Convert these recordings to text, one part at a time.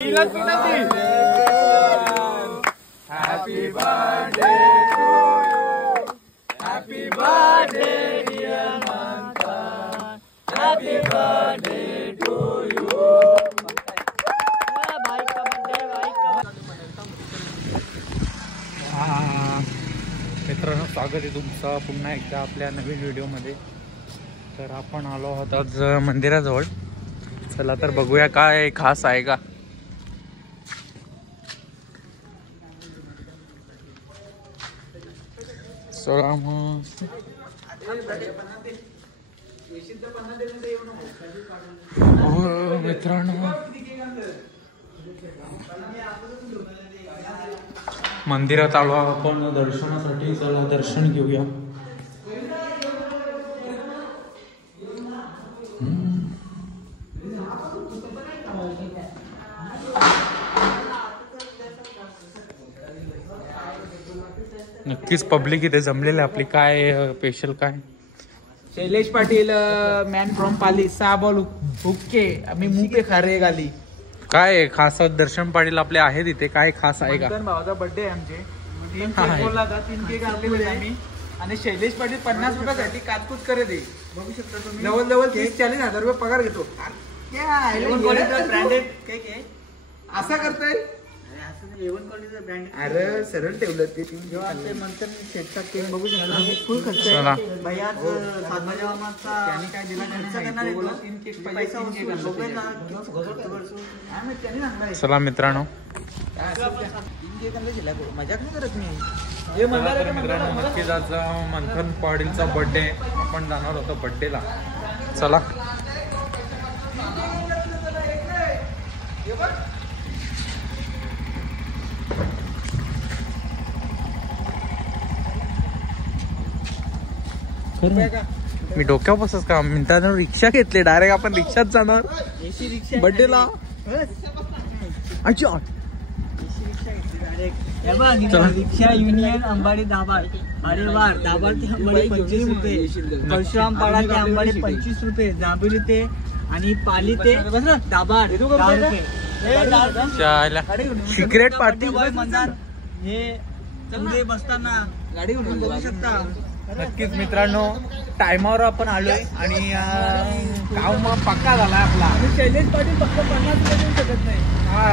Happy birthday to you. Happy birthday dear Manthan. Happy birthday to you. मित्रांनो, स्वागत आहे तुमचं पुन्हा एकदा आपल्या नवीन व्हिडिओमध्ये. तर आपण आलो आहोत आज मंदिराजवळ. चला तर बघूया काय खास आहे का. चला मग मित्रांनो, मंदिरात आलो आपण दर्शनासाठी. चला दर्शन घेऊया. नक्कीच पब्लिक इथे जमलेले. आपली काय स्पेशल काय. Shailesh Patil man from Pali 6 ball हुक्के आम्ही मुंह पे खा रहे गाली. काय खास दर्शन पाटील आपले आहेत इथे. काय खास आहे का. भावाचा बर्थडे आहे आमचे. 3 केक बोलला होता. 3 केक आणले होते आम्ही. आणि शैलेश पाटील 50 रुपयासाठी कातकूत करत आहे. बघू शकता तुम्ही. जवळ 30-40 हजार रुपये पगार घेतो. ब्रँडेड केक आहे. असा करताय. अरे सरळ ठेवलं ते. मंथन शेटचा केक बघू शकता. फुल खर्च आहे. चला मित्रांनो, मजाक नाही करत मी. मित्रांनो, नक्कीच आज मंथन पाटीलचा बर्थडे. आपण जाणार होतो बर्थडेला. चला मी डोक्यावर बसच का मित्रांनो. रिक्षा घेतली डायरेक्ट. आपण रिक्षात जाणार बर्थडेला. रिक्षा युनियन अंबाडी दाभाड. अरे वा. दाभाड ते अंबाडी 25 रुपये. परशुराम पाडा ते अंबाडी 25 रुपये. जांभोली ते आणि पाली ते दाभाड 10 रुपये. Secret party. हे पुढे बसताना गाडी घेऊन बघू शकता. नक्कीच मित्रांनो, टायमावर आपण आलोय आणि काम पक्का झाला आपला. शैलेश पाटील फक्त 50 रुपये देऊ शकत नाही.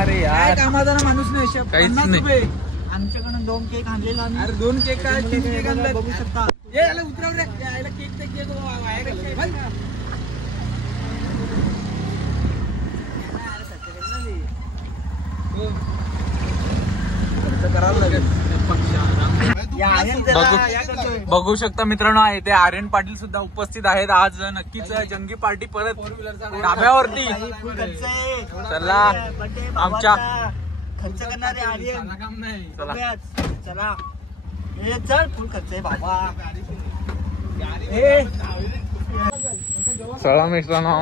अरे यार, कामाचा माणूस नाही. 50 रुपये. आमच्याकडून 2 केक आणलेला आम्ही. अरे 2 केक काय 3 केक आणले बघू शकता. याला उतरव रे. याला केक ते केक बघू शकता मित्रांनो. इथे आर्यन पाटील सुद्धा उपस्थित आहेत. आज नक्कीच जंगी पार्टी परत डाब्यावरती. चला आमच्या खर्च करणारे आर्यन. चला हे चल. फुल खर्च आहे बाबा. चला मित्रांनो,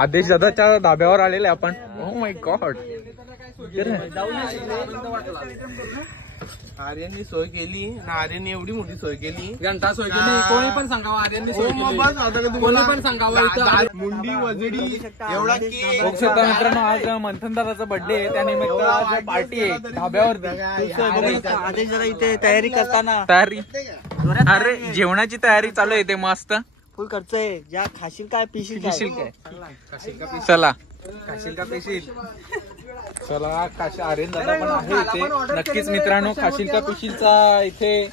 आदेश दादाच्या धाब्यावर आलेले आपण. Oh my God. आर्यननी सोय केली. आर्यनने एवढी मोठी सोय केली. घंटा सोय केली. कोणी पण सांगावं आर्यननी सोय केली. कोणी पण सांगावं. मुंडी वजडी एवढा बघू शकता मित्रांनो, आज मंथन दादाचा बर्थडे आहे. त्यानिमित्त आज पार्टी आहे धाब्यावरती. आदेश जरा इथे तयारी करताना. तयारी. अरे जेवणाची तयारी चालू आहे इथे मस्त. फुल खर्च आहे. ज्या खाशील काय पिशील काय. चला खाशील का पिशील. चला आर्यन दादा पण आहे इथे. नक्कीच मित्रांनो, खाशील का पिशीलचा इथे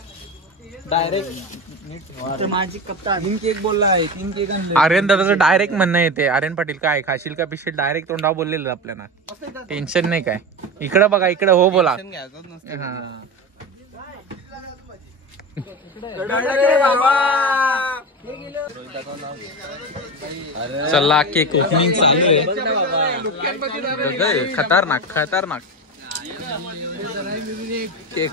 डायरेक्ट माझी कप्तान 3 केक बोलला आहे. 3 केक आणले. आर्यन दादाचं डायरेक्ट म्हणणं येते. आर्यन पाटील काय खाशील का पिशील डायरेक्ट तोंडावर बोललेलं आपल्याला. टेन्शन नाही काय. इकडं बघा, इकडे हो बोला. चला केक ओपनिंग चालू आहे. खतरनाक खतरनाक केक.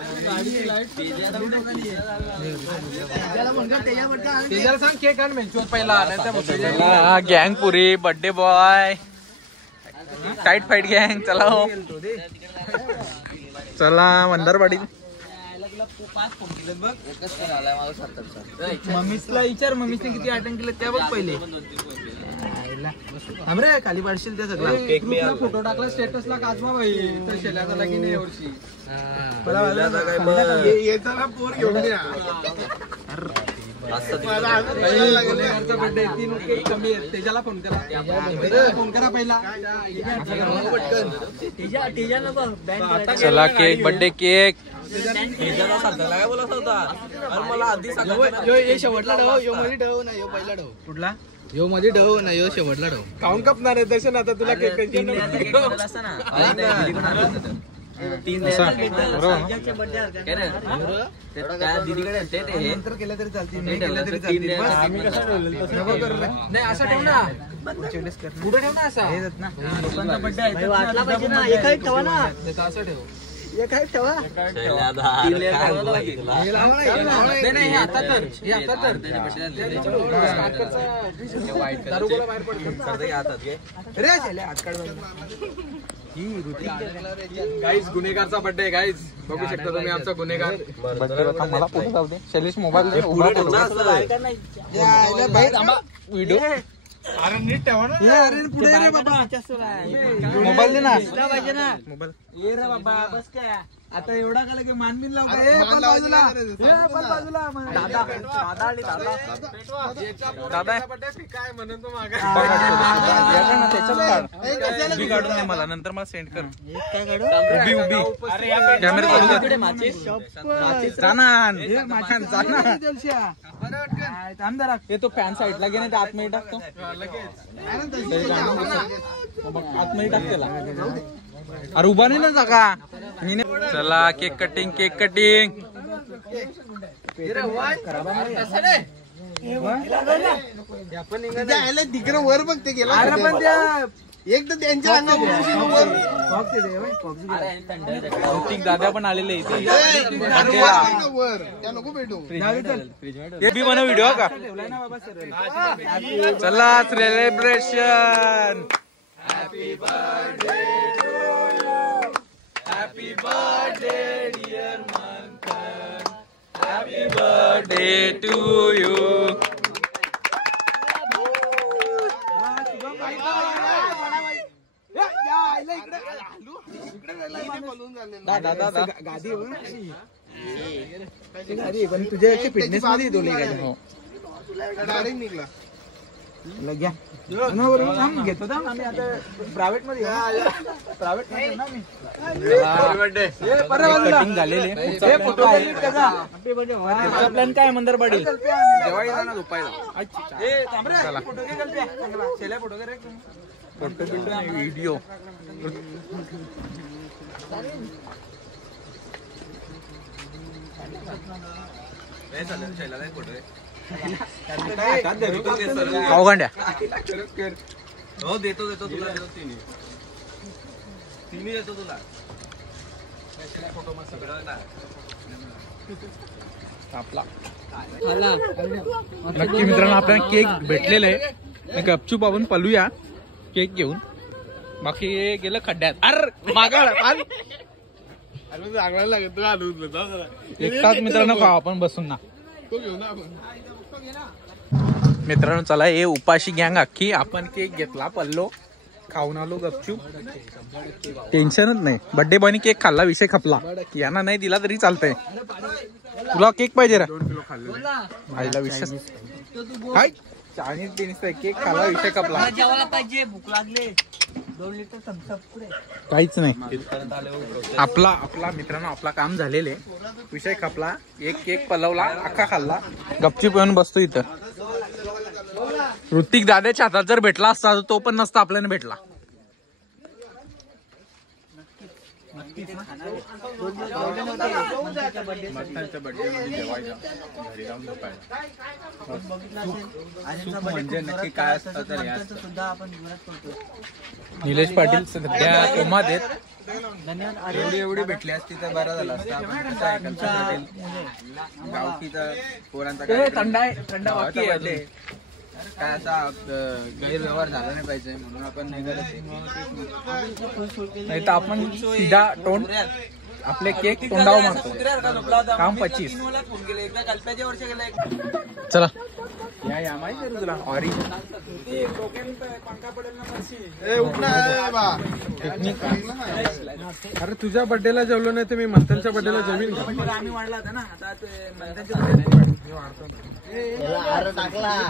गँग पुरी बर्थडे बॉय. टाइट फाईट गँग. चला हो. चला मंदार पाटील. मम्मीसला विचार, मम्मीसने किती अटेंड केलं त्या बघ पहिले. रे खाली पडशील त्या सगळं. फोटो टाकला स्टेटसला काजमा भाई तर शेल्या झाला की नाही यावर्षी. पोर घेऊन या. बर्थडे 3 केक कमी आहेत. तेजाला फोन करा, फोन करा पहिला. तेजा नको बँक. चला केक, बर्थडे केक. काय बोलत होता मला आधी शेवटला ढव, यो मध्ये ढव ना, यो पहिला ढव. कुठला यो मध्ये ढव ना, यो शेवटला ढव. खाऊन कपणार आहे दर्शन आता तुला केक टेन्शन नंतर केलं तरी चालते, नाही केलं तरी चालते. नाही असं ठेव ना, पुढे ठेव ना असा. लोकांचा बर्थडे आहे वाटला पाहिजे ना. एका एक ठेवा ना, असं ठेव. एका एक ठेवा. नाही आता तर, हे आता तर दारुगोला बाहेर पडतो रे. हात काढ. गाईज गुन्हेगारचा बर्थडे गाईज बघू शकता तुम्ही आमचा गुन्हेगार. मला फोटो जाऊ दे. शैलेश मोबाईल व्हिडिओ अरे नीट ठेवा ना. पुढे रे बाबा, मोबाईल दे ना. पाहिजे ना. मोबाईल ये रे बाबा, बस काय आता एवढा काला की मानबिन लाव काय. मान लावायचं बाजूला, नाही रे. बाजूला. दादा आणि दादा. दादा काय म्हणून तो मागा उभी काढून दे मला, नंतर मला सेंड कर. काय काढू? उभी कॅमेरा चालू कर. तो फॅन साईडला घे ना, आतमध्ये टाकतो. आतमध्ये टाक त्याला. अरे उभा नाही ना जागा. चला केक कटिंग, केक कटिंग. तिकडे वर बघ ते गेला. अरे पण त्या एक तर त्यांच्या अंगावर ऋतिक दादा पण आलेले इथे. वर त्या नको भेटू. हे बी बनव व्हिडिओ का. चला celebration. Happy birthday to you. Happy birthday dear Manthan. Happy birthday to you. गादी पण तुझ्या फिटनेस मध्ये डायरेक्ट निघला. घेतो ना आम्ही आता प्रायव्हेट मध्ये. प्रायव्हेट मध्ये ना मी. कटिंग झालेले. प्लॅन काय मंदर पाटील. जेवायला जा ना झोपायला. Photo बिल्डो video. अवघंड्या हो देतो तुला तिन्ही देतो तुला. आपला नक्की मित्रांनो आपल्याला केक भेटलेला आहे. गपचूप आपण पलूया केक घेऊन. बाकी गेलं खड्ड्यात. अरे मागाळ अरे चांगला लागेल तुला एकटाच मित्रांनो खाऊ आपण बसून ना. तो घेऊ ना आपण. मित्रांनो चला हे उपाशी गँग अख्खी आपण केक घेतला, पल्लो खाऊन आलो गपचूप. टेन्शनच नाही. बर्थडे बॉयने केक खाल्ला, विषय खपला. यांना नाही दिला तरी चालतंय. तुला केक पाहिजे रा. 2 किलो खाल्ले. आईला विषय काय चायनीज बिनीज केक खाल्ला, विषय खपला. जेवायला पाहिजे, भूक लागले. 2 लिटर थम्सअप पुढे. काहीच नाही. आपला मित्रांनो आपला काम झालेले, विषय खपला. एक केक पलवला, अख्खा खाल्ला, गपचूप येऊन बसतो इथं. ऋतिक दादाच्या हातात जर भेटला असता तर तो पण नसता आपल्याला भेटला. म्हणजे नक्की काय असतं तर निलेश पाटील सध्या कोमात आहेत. एवढी भेटली असती तर बरं झालं असतं. गावकीचा पोरांचा थंडा बाकी आहे. काय असा गैरव्यवहार झाला नाही पाहिजे म्हणून आपण नाही करत. नाही तर आपण सीधा तोंड आपले केक तोंडावर मारतो. काम 25. चला या माहिती आहे तुला ऑरी अरे तुझ्या बर्थडेला जेवलो नाही तर मी मंथनच्या बर्थडेला जेवीन का?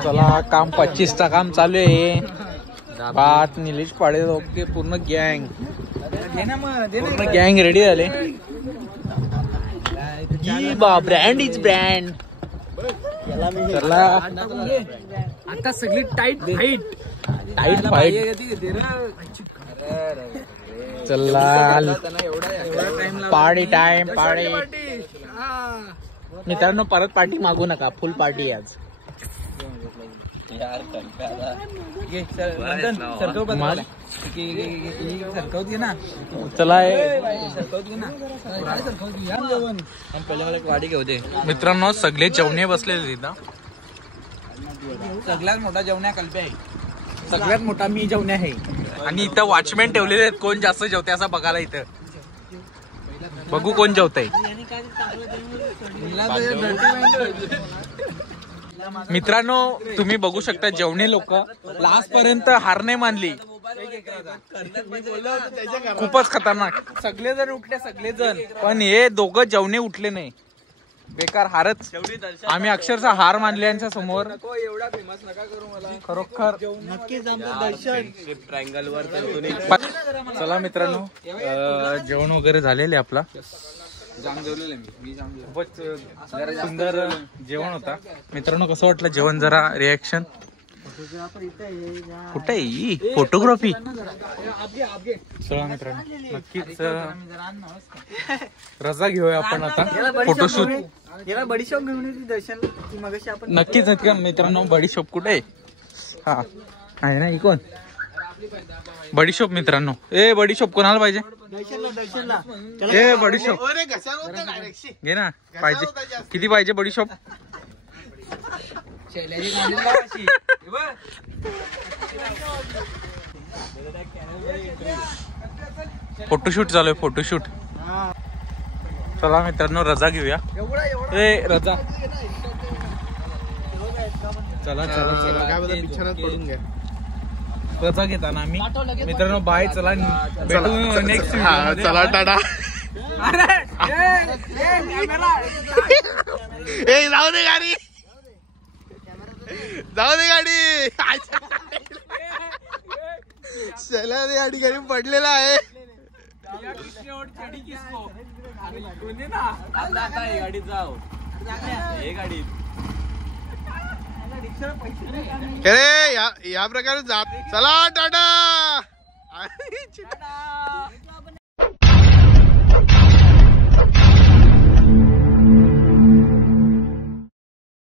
चला काम 25चा काम चालू आहे. भात निलेश पाडे ओके पूर्ण गँग रेडी झाले. Brand is brand. चला आता सगळी टाईट फाईट चला पार्टी टाइम पार्टी. मित्रांनो परत पार्टी मागू नका. फुल पार्टी आज. चला मित्रांनो सगळे जेवणे बसलेले तिथं. सगळ्यात मोठा जेवण्या कल्पे आहे. सगळ्यात मोठा मी जेवणे आहे. आणि इथं वॉचमॅन ठेवलेले आहेत. कोण जास्त जेवते असं बघायला. इथं बघू कोण जेवतंय. मित्रांनो तुम्ही बघू शकता जेवणे लोक लास्ट पर्यंत हार नाही मानली. खूपच खतरनाक. सगळेजण उठले सगळेजण पण हे दोघं जेवणे उठले नाही. बेकार हारच. आम्ही अक्षरशः हार मानले यांच्या समोर. एवढा फेमस नका करू मला. खरोखर नक्कीच आमचं दर्शन ट्रायंगल वर. चला मित्रांनो जेवण वगैरे झालेले आपला. जाम जेवलेलं मी जाम जेवलो. खूपच सुंदर जेवण होता. मित्रांनो कसं वाटलं जेवण. जरा रिॲक्शन कुठे आहे फोटोग्राफी. चला मित्रांनो नक्कीच रजा घेऊया आपण आता फोटोशूट. याला बडीशॉप घेऊन येते दर्शन की मगाशी आपण. नक्कीच मित्रांनो बडीशॉप कुठे आहे. हा आहे ना इकोन बडीशॉप. मित्रांनो ए बडीशॉप कोणाला पाहिजे. दर्शनला ए बडीशॉप घे ना. पाहिजे किती पाहिजे बडीशॉप. फोटोशूट चालू आहे फोटोशूट. चला मित्रांनो रजा घेऊया. ए रजा चला चला चला काय बोलतो बिछानात पडून घ्या. रजा घेताना आम्ही मित्रांनो बाय. चला भेटू नेक्स्ट. चला टाटा. ए जाऊ दे गाडी. जाऊ दे गाडी. चला दे गाडी घरी पडलेला आहे. गाडीत जाऊ. हे गाडीत अरे या प्रकारे जात. चला टाटा.